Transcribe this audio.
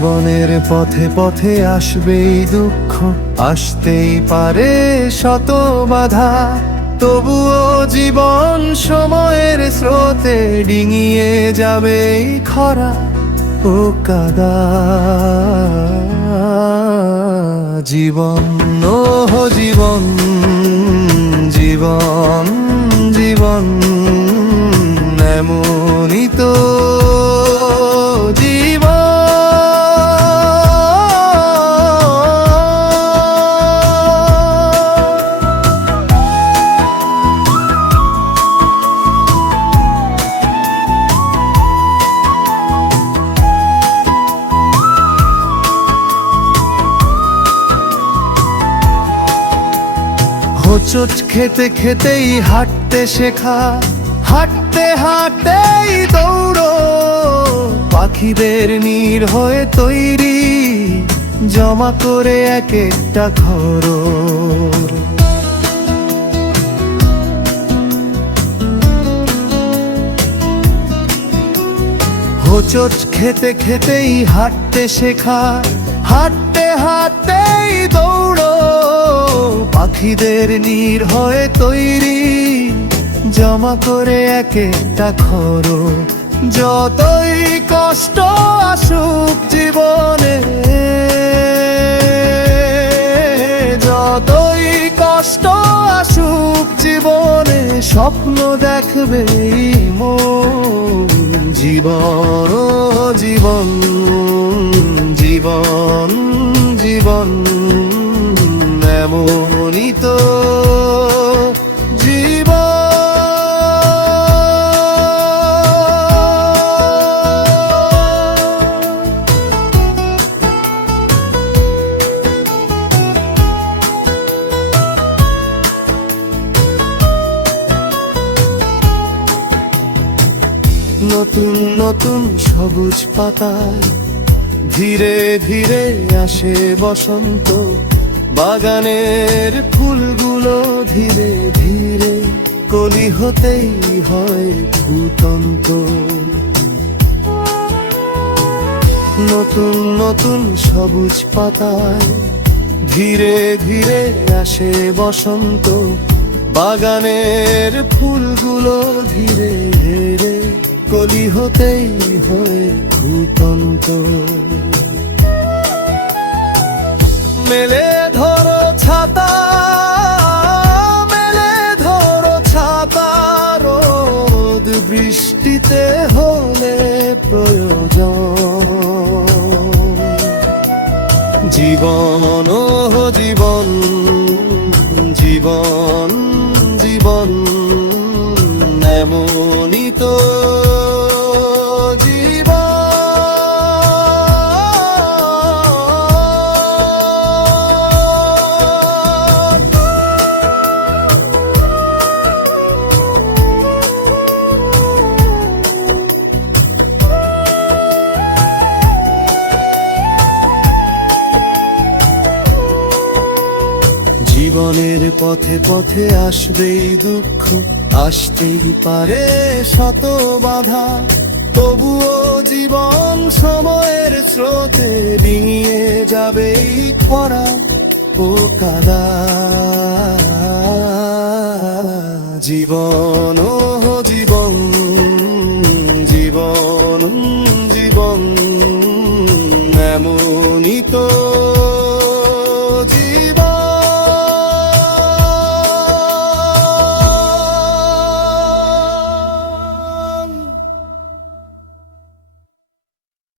জীবনের পথে পথে আসবেই দুঃখ, আসতেই পারে শত বাধা, তবুও জীবন সময়ের স্রোতে ডিঙিয়ে যাবে খরা ও কাদা। জীবন ও জীবন, জীবন জীবন এমনই তো হোঁচট খেতে খেতেই হাঁটতে শেখা, হাঁটতে হাঁটতেই দৌড়ো, পাখিদের নীড় হয়ে তৈরি জমা করে এক একটা ঘর। হোঁচট খেতে খেতেই হাঁটতে শেখা, হাঁটতে হাঁটতেই দৌড়ো, পাখিদের নীড় হয়ে তৈরি জমা করে এক একটা ঘর। যতই কষ্ট আসুক জীবনে, যতই কষ্ট আসুক জীবনে, স্বপ্ন দেখবে মন। জীবন জীবন, জীবন জীবন এমনই তো জীবন। নতুন নতুন সবুজ পাতায় ধীরে ধীরে আসে বসন্ত, বাগানের ফুলগুলো ধীরে ধীরে কলি হতেই হয় ফুটন্ত। নতুন নতুন সবুজ পাতায় ধীরে ধীরে আসে বসন্ত, বাগানের ফুলগুলো ধীরে ধীরে কলি হতেই হয় ফুটন্ত। মেলে ধরো ছাতা, মেলে ধরো ছাতা, রোদ বৃষ্টিতে হলে প্রয়োজন। জীবন ও জীবন, জীবন জীবন এমনই তো জীবনের পথে পথে আসবেই দুঃখ, আসতেই পারে শত বাধা, তবুও জীবন সময়ের স্রোতে ডিঙিয়ে যাবেই খরা ও কাদা। জীবন ও জীবন, জীবন জীবন এমনই তো